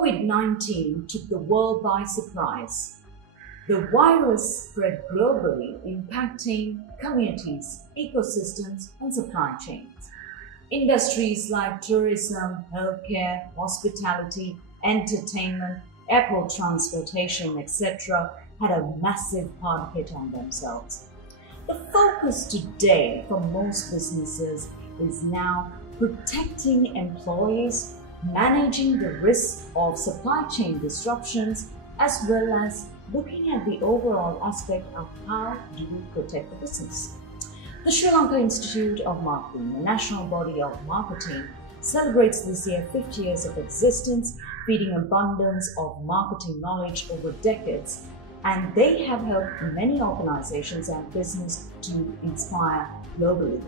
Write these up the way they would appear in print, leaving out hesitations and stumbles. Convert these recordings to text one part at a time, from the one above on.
COVID-19 took the world by surprise. The virus spread globally, impacting communities, ecosystems, and supply chains. Industries like tourism, healthcare, hospitality, entertainment, airport transportation, etc., had a massive hard hit on themselves. The focus today for most businesses is now protecting employees, managing the risk of supply chain disruptions, as well as looking at the overall aspect of how do we protect the business. The Sri Lanka Institute of Marketing, the national body of marketing, celebrates this year 50 years of existence, feeding abundance of marketing knowledge over decades, and they have helped many organizations and business to inspire globally.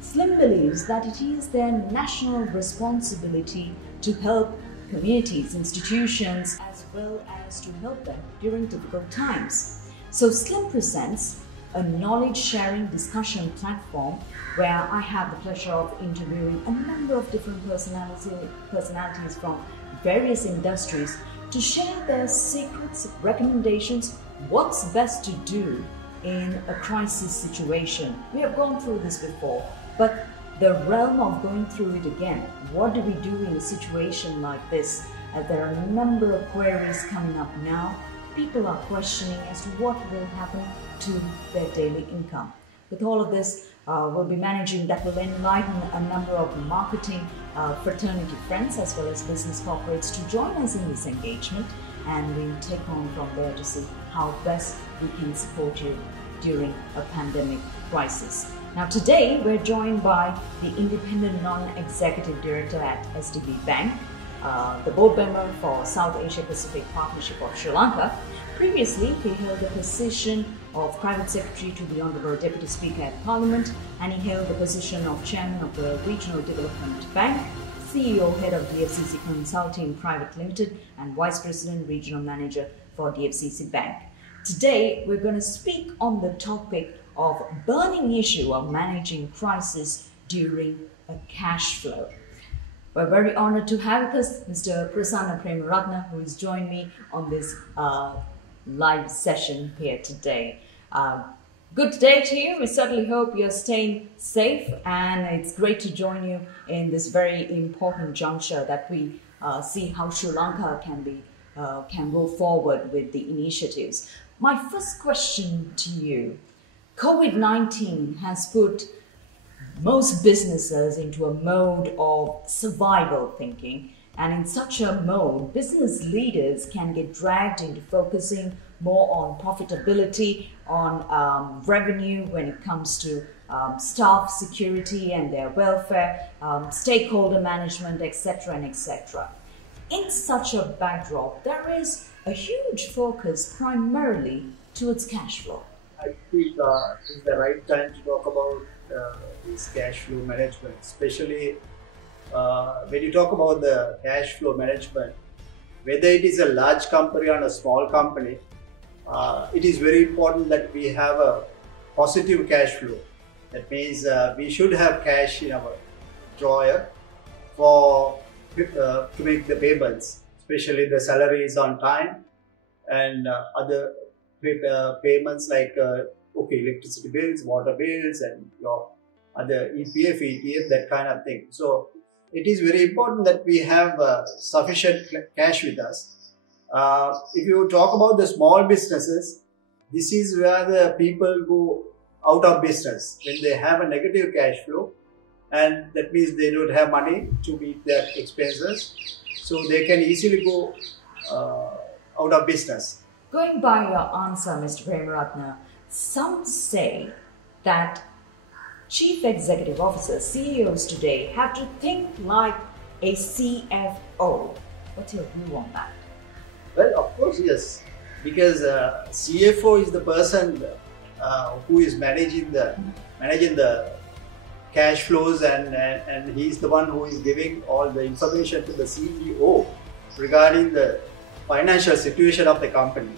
Slim believes that it is their national responsibility to help communities, institutions, as well as to help them during difficult times. So Slim presents a knowledge-sharing discussion platform where I have the pleasure of interviewing a number of different personalities from various industries to share their secrets, recommendations, what's best to do in a crisis situation. We have gone through this before, but the realm of going through it again, what do we do in a situation like this? There are a number of queries coming up now. People are questioning as to what will happen to their daily income. With all of this, we'll be managing that will enlighten a number of marketing fraternity friends as well as business corporates to join us in this engagement, and we'll take on from there to see how best we can support you during a pandemic crisis. Now today we're joined by the Independent Non-Executive Director at SDB Bank, the board member for South Asia Pacific Partnership of Sri Lanka. Previously, he held the position of Private Secretary to the Honourable Deputy Speaker at Parliament, and he held the position of Chairman of the Regional Development Bank, CEO, Head of DFCC Consulting Private Limited, and Vice President, Regional Manager for DFCC Bank. Today, we're going to speak on the topic of burning issue of managing crisis during a cash flow. We're very honored to have with us Mr. Prasanna Premaratne, who has joined me on this live session here today. Good day to you. We certainly hope you're staying safe, and it's great to join you in this very important juncture that we see how Sri Lanka can go forward with the initiatives. My first question to you: COVID-19 has put most businesses into a mode of survival thinking, and in such a mode, business leaders can get dragged into focusing more on profitability, on revenue when it comes to staff security and their welfare, stakeholder management, etc. and etc. In such a backdrop, there is a huge focus primarily towards cash flow. I think it's the right time to talk about this cash flow management, especially when you talk about the cash flow management, whether it is a large company or a small company, it is very important that we have a positive cash flow. That means we should have cash in our drawer to make the payments, especially the salaries on time and other payments like electricity bills, water bills, and your other EPF, ETF, that kind of thing. So it is very important that we have sufficient cash with us. If you talk about the small businesses, this is where the people go out of business when they have a negative cash flow, and that means they don't have money to meet their expenses, so they can easily go out of business. Going by your answer, Mr. Premaratne, some say that Chief Executive Officers, CEOs today, have to think like a CFO. What's your view on that? Well, of course, yes. Because CFO is the person who is managing the cash flows, and he is the one who is giving all the information to the CEO regarding the financial situation of the company.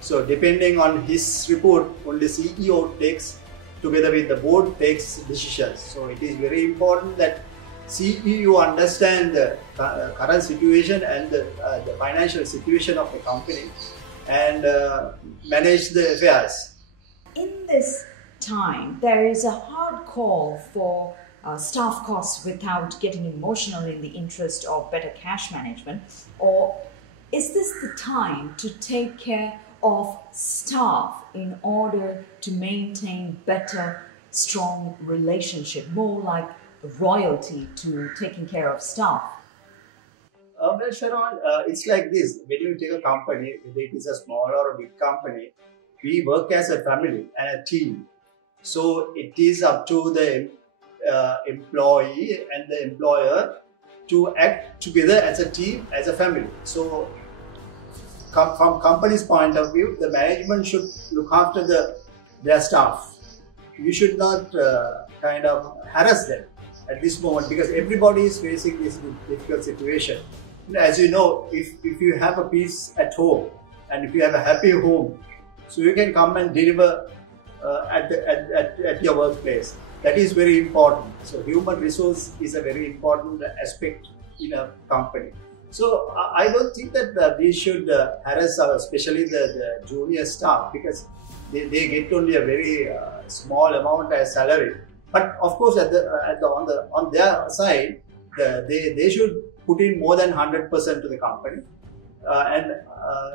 So depending on his report, only CEO takes, together with the board, takes decisions. So it is very important that see, you understand the current situation and the financial situation of the company and manage the affairs. In this time, there is a hard call for staff costs without getting emotional in the interest of better cash management. Or is this the time to take care of staff in order to maintain better, strong relationship, more like royalty to taking care of staff? Well, Sharon, it's like this. When you take a company, whether it is a small or a big company, we work as a family and a team. So it is up to the employee and the employer to act together as a team, as a family. So from company's point of view, the management should look after their staff. You should not kind of harass them at this moment, because everybody is facing this difficult situation. As you know, if you have a peace at home and if you have a happy home, so you can come and deliver at your workplace. That is very important. So human resource is a very important aspect in a company. So I don't think that we should harass especially the junior staff, because they get only a very small amount as salary. But of course, on their side, they should put in more than 100% to the company and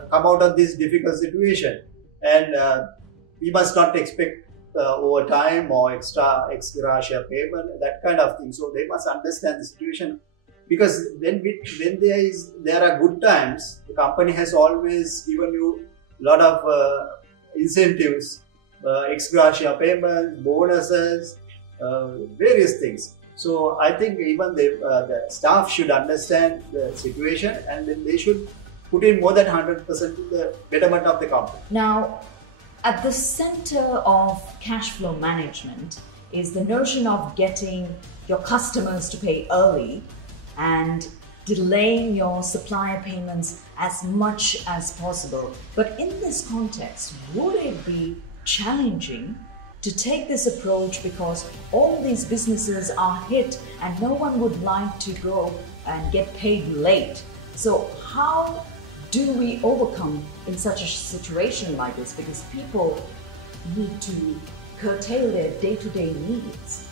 come out of this difficult situation. And we must not expect overtime or extra gratia payment, that kind of thing. So they must understand the situation, because when there are good times, the company has always given you a lot of incentives, ex gratia payments, bonuses, various things. So I think even the staff should understand the situation, and then they should put in more than 100% to the betterment of the company. Now, at the center of cash flow management is the notion of getting your customers to pay early and delaying your supplier payments as much as possible. But in this context, would it be challenging to take this approach, because all these businesses are hit and no one would like to go and get paid late? So how do we overcome in such a situation like this? Because people need to curtail their day-to-day needs.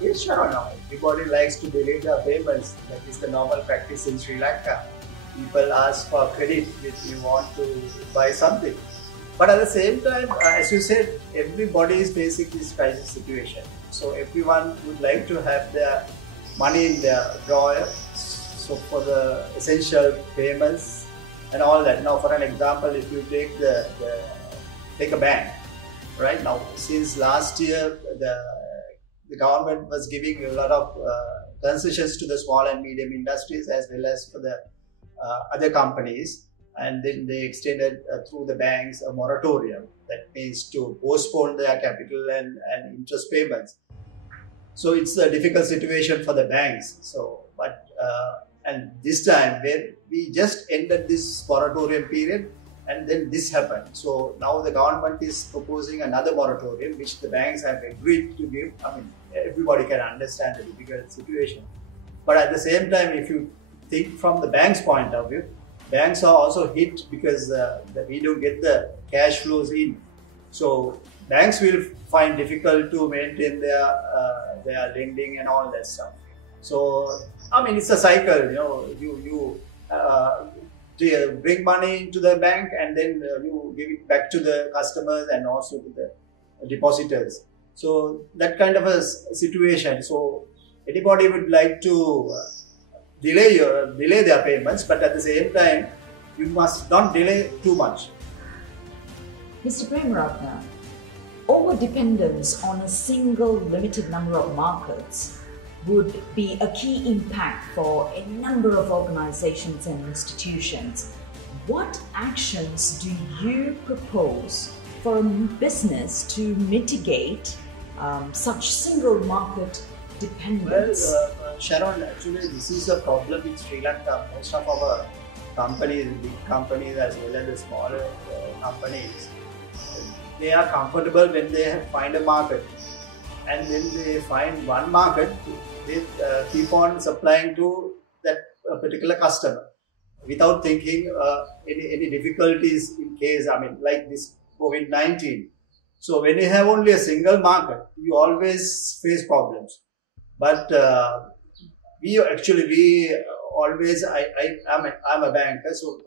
Yes, Sharon. Everybody likes to delay their payments. That is the normal practice in Sri Lanka. People ask for credit if you want to buy something. But at the same time, as you said, everybody is facing this crisis situation. So everyone would like to have their money in their drawer. So for the essential payments and all that. Now, for an example, if you take take a bank, right now, since last year, the government was giving a lot of concessions to the small and medium industries as well as for the other companies, and then they extended through the banks a moratorium, that means to postpone their capital and interest payments. So it's a difficult situation for the banks. So, but and this time we just ended this moratorium period, and then this happened. So now the government is proposing another moratorium, which the banks have agreed to give. I mean, everybody can understand the difficult situation. But at the same time, if you think from the bank's point of view, banks are also hit because we don't get the cash flows in. So banks will find difficult to maintain their lending and all that stuff. So I mean, it's a cycle. You bring money into the bank, and then you give it back to the customers and also to the depositors. So that kind of a situation. So anybody would like to delay their payments, but at the same time, you must not delay too much. Mr. Premaratna, over-dependence on a single limited number of markets would be a key impact for a number of organizations and institutions. What actions do you propose for a business to mitigate such single market dependence? Well, Sharon, actually this is a problem in Sri Lanka. Most of our companies, big companies as well as the smaller companies, they are comfortable when they find a market. and when they find one market, they keep on supplying to that particular customer without thinking any difficulties in case, like this COVID-19. So when you have only a single market, you always face problems. But we always, I'm a banker, so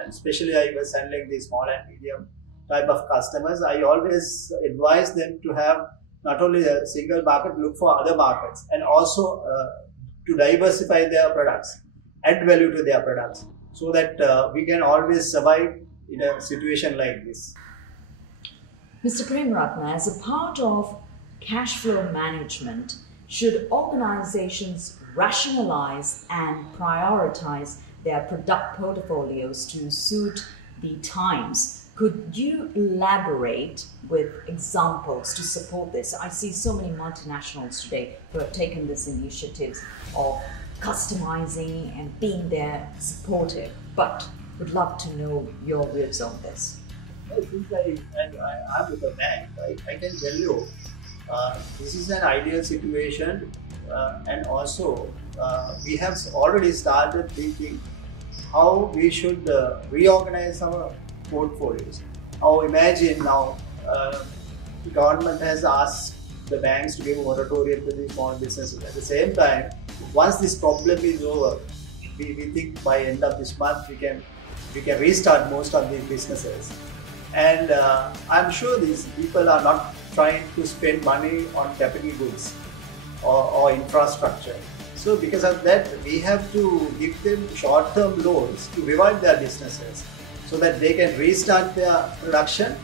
and especially I was handling the small and medium type of customers. I always advise them to have not only a single market, look for other markets, and also to diversify their products, add value to their products, so that we can always survive in a situation like this. Mr. Premaratne, as a part of cash flow management, should organizations rationalize and prioritize their product portfolios to suit the times? Could you elaborate with examples to support this? I see so many multinationals today who have taken this initiative of customizing and being there supportive, but would love to know your views on this. Since I'm with a bank, I can tell you this is an ideal situation, and also we have already started thinking how we should reorganize our portfolios. Now imagine the government has asked the banks to give a moratorium to the small businesses. At the same time, once this problem is over, we think by end of this month we can restart most of these businesses. And I'm sure these people are not trying to spend money on capital goods or infrastructure. So because of that, we have to give them short-term loans to revive their businesses so that they can restart their production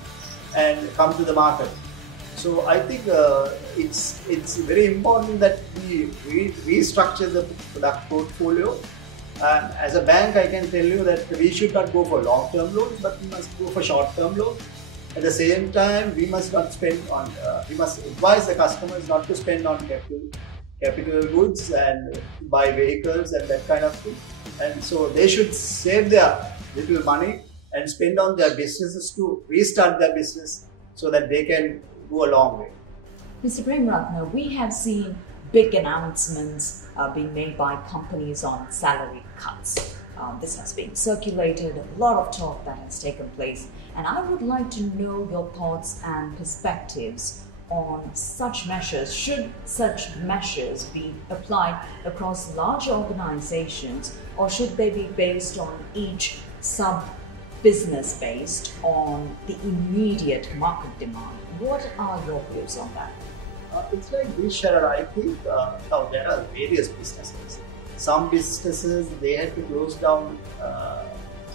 and come to the market. So I think it's very important that we restructure the product portfolio. And as a bank, I can tell you that we should not go for long-term loans, but we must go for short-term loans. At the same time, we must not spend on. We must advise the customers not to spend on capital goods and buy vehicles and that kind of thing. And so they should save their little money and spend on their businesses to restart their business so that they can go a long way. Mr. Premaratne, we have seen big announcements being made by companies on salary cuts. This has been circulated, a lot of talk that has taken place, and I would like to know your thoughts and perspectives on such measures. Should such measures be applied across large organizations, or should they be based on each sub-business based on the immediate market demand? What are your views on that? It's like this, Sharon. I think now there are various businesses. Some businesses, they had to close down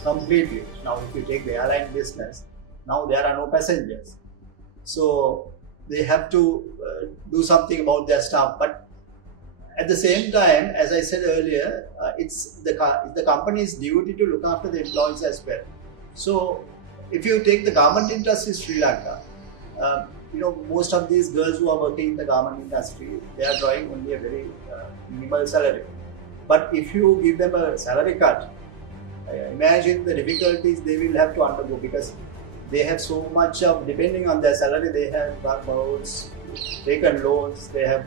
completely. Now if you take the airline business, now there are no passengers. So they have to do something about their staff. But at the same time, as I said earlier, it's the company's duty to look after the employees as well. So if you take the garment industry, Sri Lanka, most of these girls who are working in the garment industry, they are drawing only a very minimal salary. But if you give them a salary cut, imagine the difficulties they will have to undergo, because they have so much of, depending on their salary, they have got borrowed, taken loans, they have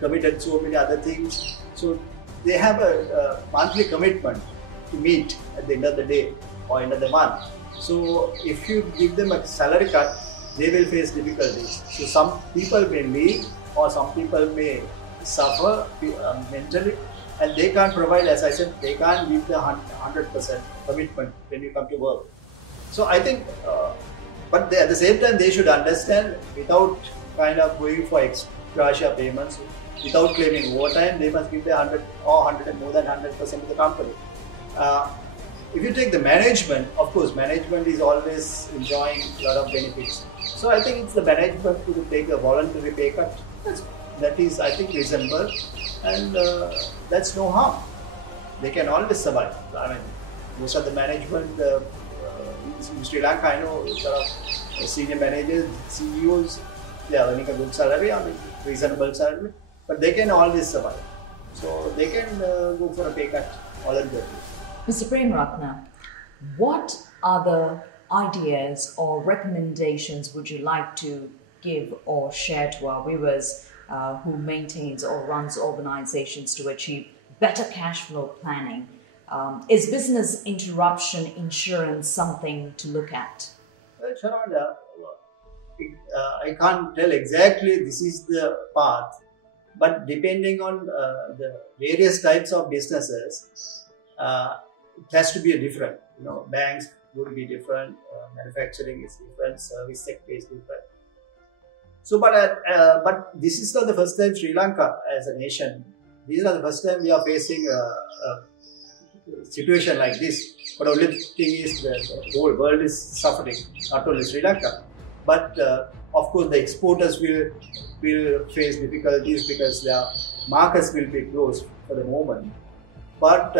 committed so many other things. So they have a monthly commitment to meet at the end of the day or end of the month. So if you give them a salary cut, they will face difficulties. So some people may leave, or some people may suffer mentally, and they can't provide, as I said, they can't give the 100% commitment when you come to work. So I think, but at the same time, they should understand, without kind of going for extra payments, without claiming overtime, they must give the 100 or 100 and more than 100% to the company. If you take the management, of course, management is always enjoying a lot of benefits. So I think it's the management to take a voluntary pay cut. That is, I think, reasonable, and that's no harm. They can always survive. I mean, most of the management in Sri Lanka, I know a lot of senior managers, CEOs, they are earning a good salary, reasonable salary, but they can always survive. So they can go for a pay cut voluntarily. Mr. Premaratne, what other ideas or recommendations would you like to give or share to our viewers who maintains or runs organizations to achieve better cash flow planning? Is business interruption insurance something to look at? Well, Sharon, I can't tell exactly this is the path, but depending on the various types of businesses, it has to be different. Banks would be different, manufacturing is different, service sector is different. So, but this is not the first time Sri Lanka as a nation. This is not the first time we are facing a situation like this. But the only thing is the whole world is suffering, not only Sri Lanka. But of course, the exporters will face difficulties because their markets will be closed for the moment. But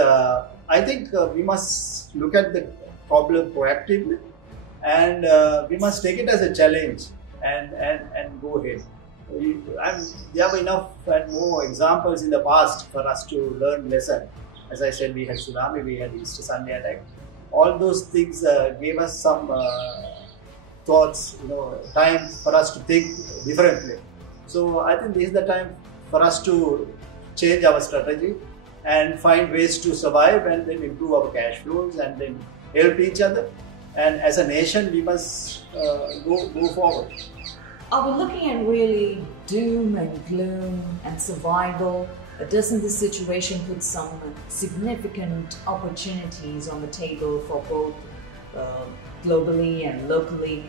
I think we must look at the problem proactively, and we must take it as a challenge and go ahead. There are enough and more examples in the past for us to learn lesson. As I said, we had tsunami, we had Easter Sunday attack. All those things gave us some thoughts, time for us to think differently. So I think this is the time for us to change our strategy and find ways to survive and then improve our cash flows and then help each other. And as a nation, we must go forward. Are we looking at really doom and gloom and survival? Doesn't this situation put some significant opportunities on the table for both globally and locally?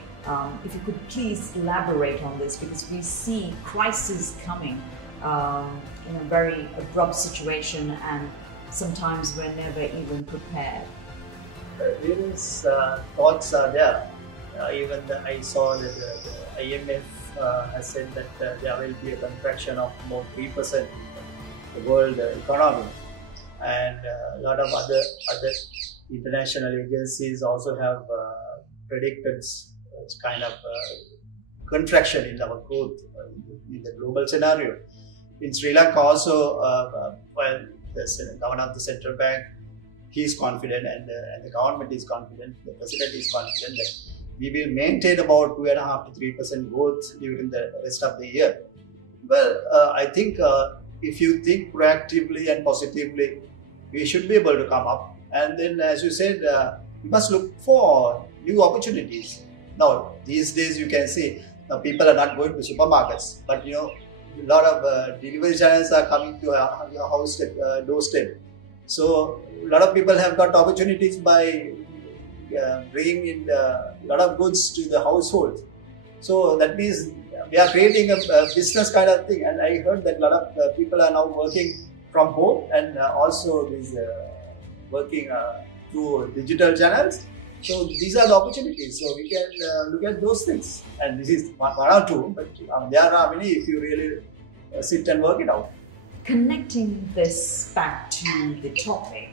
If you could please elaborate on this, because we see crisis coming in a very abrupt situation, and sometimes we're never even prepared. Various thoughts are there. Even I saw that the IMF has said that there will be a contraction of about 3% in the world economy, and a lot of other international agencies also have predicted kind of contraction in our growth in the global scenario. In Sri Lanka also, the governor of the central bank, he is confident, and the government is confident, the president is confident that we will maintain about 2.5% to 3% growth during the rest of the year. Well, I think if you think proactively and positively, we should be able to come up. And then, as you said, we must look for new opportunities. Now, these days you can see people are not going to supermarkets, but a lot of delivery channels are coming to your house doorstep. So a lot of people have got opportunities by bringing in a lot of goods to the household. So that means we are creating a business kind of thing. And I heard that a lot of people are now working from home, and also working through digital channels. So these are the opportunities. So we can look at those things. And this is one or two, but there are many if you really sit and work it out. Connecting this back to the topic,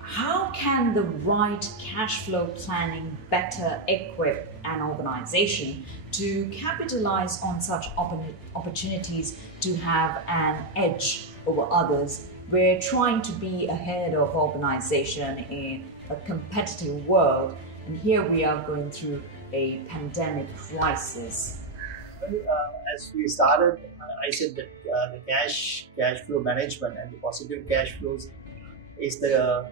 how can the right cash flow planning better equip an organization to capitalize on such opportunities to have an edge over others? We're trying to be ahead of organization in a competitive world, and here we are going through a pandemic crisis. As we started, I said that the cash flow management and the positive cash flows is the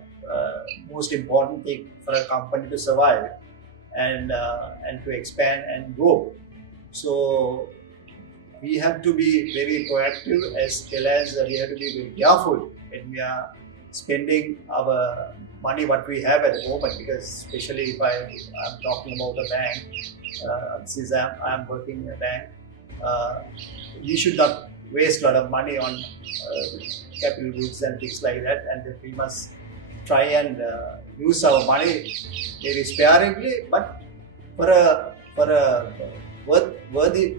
most important thing for a company to survive and to expand and grow. So we have to be very proactive, as well as we have to be very careful when we are spending our money what we have at the moment, because especially if I'm talking about a bank, since I'm working in a bank, we should not waste a lot of money on capital goods and things like that, and that we must try and use our money very sparingly, but for a worthy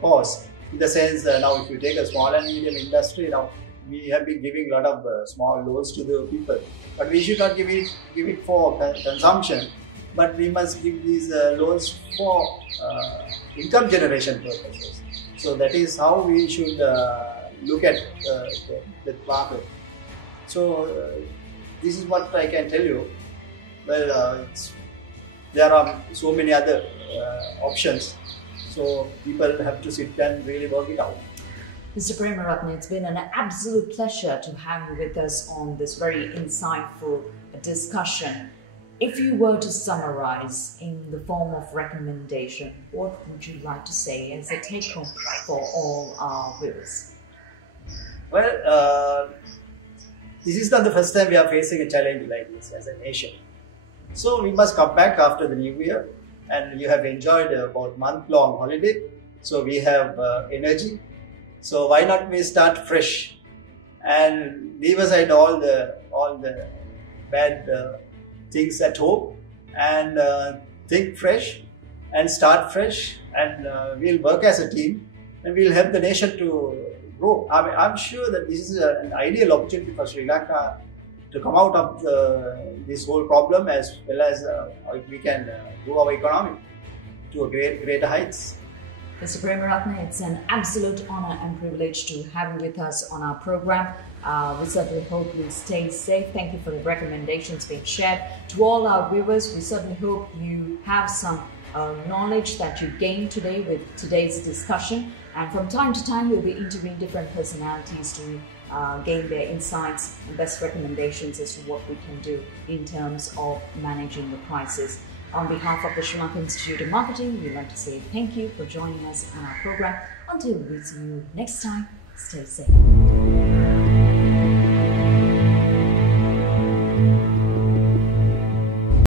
cause. In the sense, now if you take a small and medium industry, now we have been giving a lot of small loans to the people, but we should not give it for consumption, but we must give these loans for income generation purposes. So that is how we should look at the market. So this is what I can tell you. Well, there are so many other options. So people have to sit and really work it out. Mr. Premaratne, it's been an absolute pleasure to have you with us on this very insightful discussion. If you were to summarize in the form of recommendation, what would you like to say as a take-home for all our viewers? Well, this is not the first time we are facing a challenge like this as a nation. So we must come back after the new year, and you have enjoyed about month-long holiday. So we have energy. So why not we start fresh and leave aside all the bad things at home and think fresh and start fresh, and we'll work as a team and we'll help the nation to grow. I mean, I'm sure that this is an ideal opportunity for Sri Lanka to come out of this whole problem, as well as we can grow our economy to a greater heights. Mr. Premaratne, it's an absolute honor and privilege to have you with us on our program. We certainly hope you stay safe. Thank you for the recommendations being shared. To all our viewers, we certainly hope you have some knowledge that you gained today with today's discussion. And from time to time, we'll be interviewing different personalities to gain their insights and best recommendations as to what we can do in terms of managing the crisis. On behalf of the Sri Lanka Institute of Marketing, we'd like to say thank you for joining us on our program. Until we see you next time, stay safe.